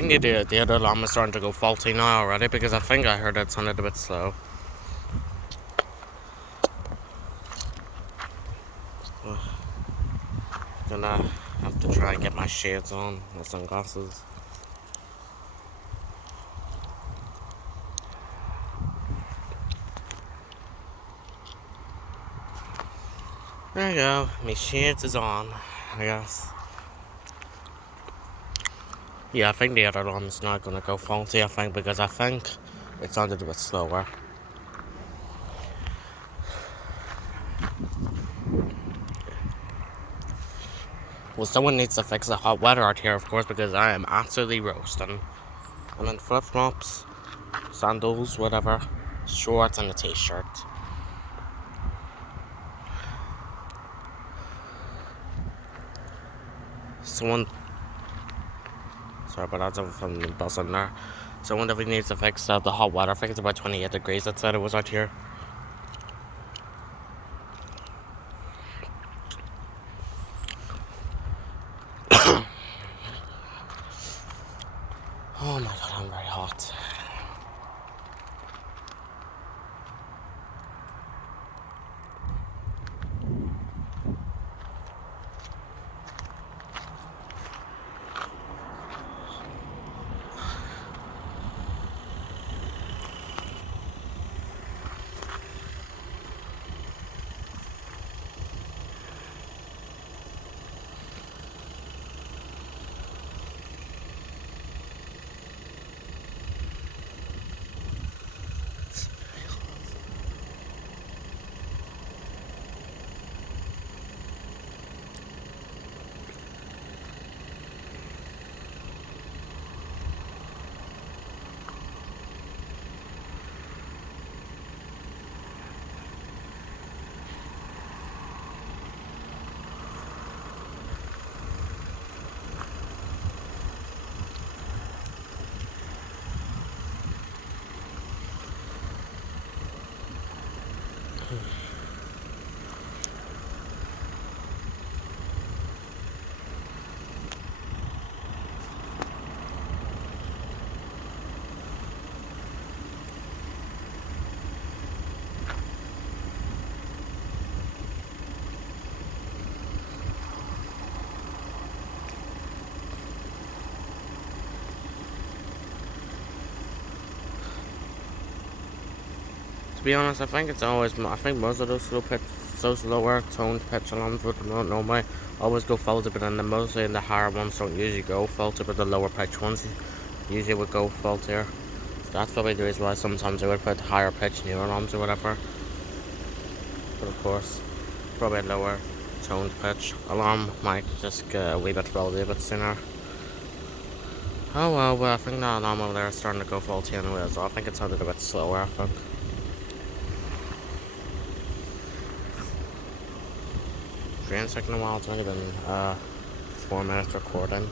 think the other alarm is starting to go faulty now already because I think I heard it sounded a bit slow. Gonna have to try and get my shades on, my sunglasses. There you go, my shades is on, I guess. Yeah, I think the other one's not gonna go faulty, I think, because I think it sounded a bit slower. Well, someone needs to fix the hot weather out here, of course, because I am absolutely roasting. I'm in flip-flops, sandals, whatever, shorts and a t-shirt. Someone... Sorry about that, from the bus in there. Someone definitely needs to fix the hot weather. I think it's about 28 degrees outside it was out here. Oh my god, I'm very hot. To be honest, I think most of those lower toned pitch alarms would not normally always go faulty, but then mostly in the higher ones don't usually go faulty, but the lower pitch ones usually would go faultier. So that's probably the reason why sometimes they would put higher pitch newer alarms or whatever. But of course, probably a lower toned pitch alarm might just get a wee bit faulty a bit sooner. Oh well, I think that alarm over there is starting to go faulty anyway, so I think it sounded a bit slower, I think. Strange taking a while, it's only been 4 minutes recording.